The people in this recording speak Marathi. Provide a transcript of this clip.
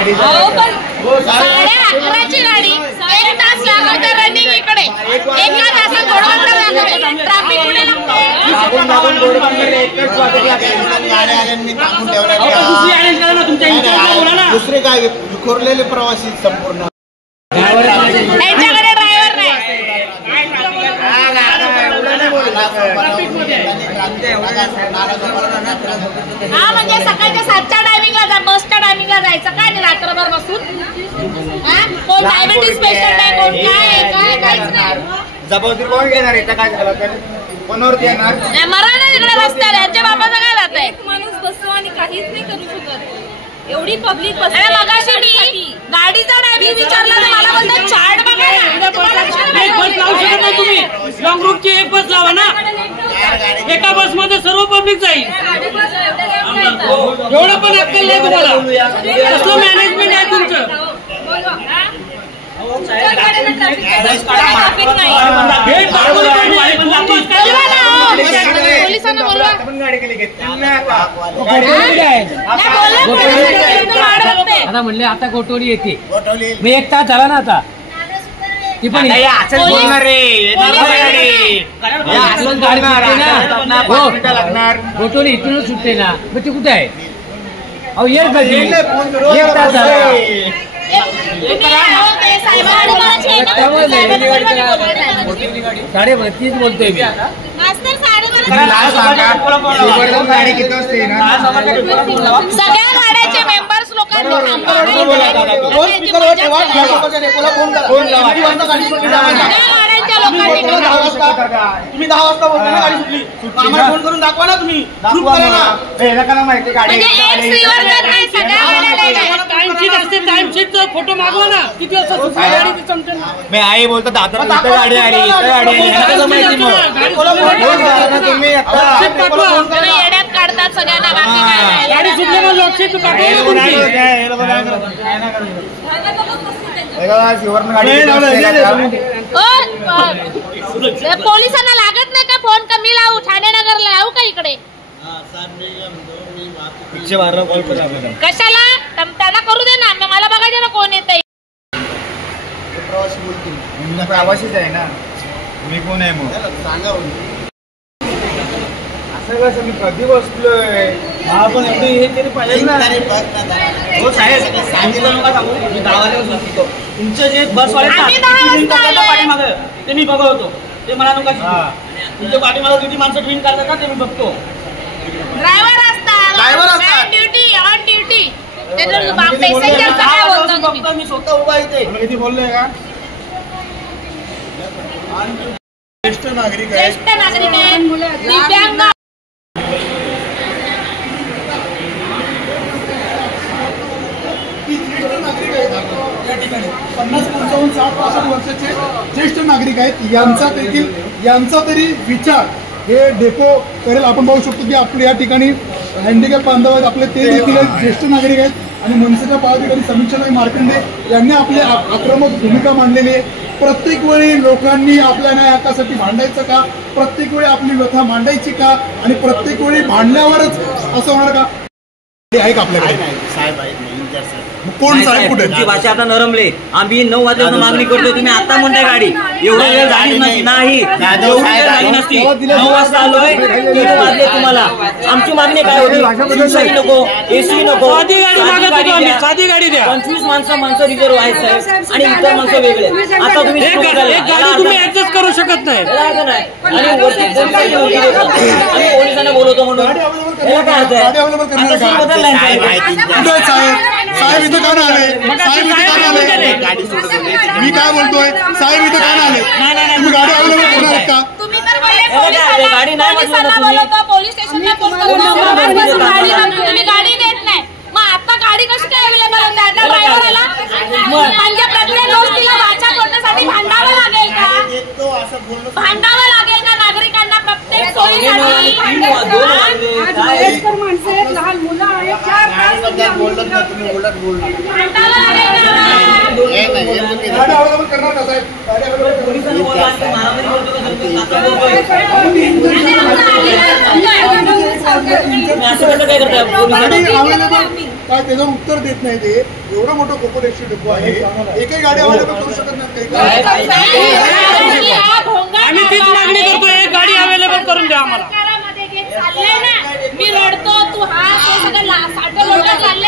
11:30ची गाडी 1 तास लागतो रनिंग इकडे 1 तासात गोडबंदर लागतो ट्रॅफिक पुढे लागते दुसरे काय विखुरलेले प्रवासी संपूर्ण त्यांच्याकडे ड्रायव्हर नाही हा म्हणजे सकाळच्या 7च्या टायमिंगला बसच्या टायमिंगला जायचं काय नाही रात्रभर बसून कोण डायबिटीज पेशंट आहे कोण काय काहीच नाही जबाबदारी कोण घेणार आहे काय झालं तर कोणावरती येणार मरा ना इकडे रस्त्यावर यांच्या बापाचं काय जात आहे माणूस बसतो आणि काहीच नाही करू शकत एवढी पब्लिक बसते मगाशी गाडीचा टायमिंग विचारला तर मला बोलतात चार्ट बघायला एक बस लावू शकत नाही तुम्ही लॉंग रूटची एक बस लावा ना एका बस मध्ये सर्व पब्लिक जाईल एवढं पण अक्कल नाही तुम्हाला कसलं मॅनेजमेंट आहे तुमचं पोलिसांना बोलवा आता म्हणले आता गोटवली येते मी 1 तास झाला ना आता ती पण गोटवली इथूनच सुटते ना मग ती कुठे आहे अहो येत कधी 1 तास झाला साडेबत्तीस बोलतोय मी सगळ्या गाड्याचे मेंबर्स लोकांनी तुम्ही 10 वाजता बोलता ना गाडी सुटली आम्हाला फोन करून दाखवा ना तुम्ही माहिती गाडी टाइम शीटचा फोटो मागवा ना किती वाजता मी आई बोलतो दादर गाडी आली तुम्ही येड्यात काढतात सगळ्यांना गाडी सुटल्यावर लक्षात पोलिसांना लागत नाही का फोन कमी लावू ठाणे नगरला लावू का इकडे कशाला त्यांना करू दे ना मला बघायचं ना कोण येत प्रवासीच आहे ना मी कोण आहे मग सांगा असं कसं मी कधी बसलोय हा पण एवढी हे तरी पाहिजे ना हो साहेब सांगितलं नका सांगू मी 10 वाजता सुटतो तुमचं जे बसवाले पाठीमागं ते मी बघत होतो ते मला नका तुमच्या पाठीमागं किती माणसं ट्विन करतात ना ते मी बघतो ड्रायव्हर असतात ड्युटी ऑन ड्युटी मी स्वतः उभा इथे किती बोललोय का ज्येष्ठ नागरिक आहे दिव्यांग या ठिकाणी 50-55-60 वर्षाचे ज्येष्ठ नागरिक आहेत यांचा तरी विचार हे डेपो करेल आपण बघू शकतो की आपले या ठिकाणी हँडिकॅप बांधव आहेत आपले ते देखील ज्येष्ठ नागरिक आहेत आणि मनसेच्या पदाधिकारी समीक्षाताई मार्कंडे यांनी आपली आक्रमक भूमिका मांडलेली आहे प्रत्येक वेळी लोकांनी आपल्या न्याय हक्कासाठी भांडायचं का प्रत्येक वेळी आपली व्यथा मांडायची का आणि प्रत्येक वेळी भांडल्यावरच असं होणार का आहे का आपल्याकडे साहेब आहेत कोण साहेब कुठे तुमची भाषा आता नरमले आम्ही 9 वाजल्यापासून मागणी करतोय तुम्ही आता म्हणताय गाडी एवढा वेळ झाली नाही 9 वाजता आलोय 3 वाजले तुम्हाला आमची मागणी काय होती नको एसी नको साधी गाडी द्या 25 माणसं रिझर्व आहेत साहेब आणि इतर माणसं वेगळे आता तुम्ही तुम्ही ऍडजस्ट करू शकत नाही आणि आम्ही पोलिसांना बोलवतो म्हणून साहेब इथं का आले साहेब इथे का आले मी काय बोलतोय साहेब इथं का आले तुम्ही गाडी अवेलेबल होणार आहेत का गाडी नाही पोलीस स्टेशनला फोन करून तुम्ही गाडी देत नाही मग आता गाडी कशी काय अवेलेबल होते आता ड्रायव्हर आला म्हणजे प्रत्येक गोष्टीला वाचा करण्यासाठी भांडावं लागेल का भांडावं लागेल का नागरिकांना प्रत्येक सोयीसाठी माणसं आहेत लहान मुलं आहेत 4 तास भांडावं लागेल गाडी अवेलेबल करणार का साहेब तुम्ही असं कसं काय करताय गाडी अवेलेबल काय त्याचं उत्तर देत नाही ते. एवढं मोठं कोकोडेक्सची डेपो आहे, एकही गाडी अवेलेबल करू शकत नाही काही. आम्ही तीच मागणी करतोय, एक गाडी अवेलेबल करून द्या आम्हाला. मी रडतो, तू हा ते सगळं साठं लोटं चाललंय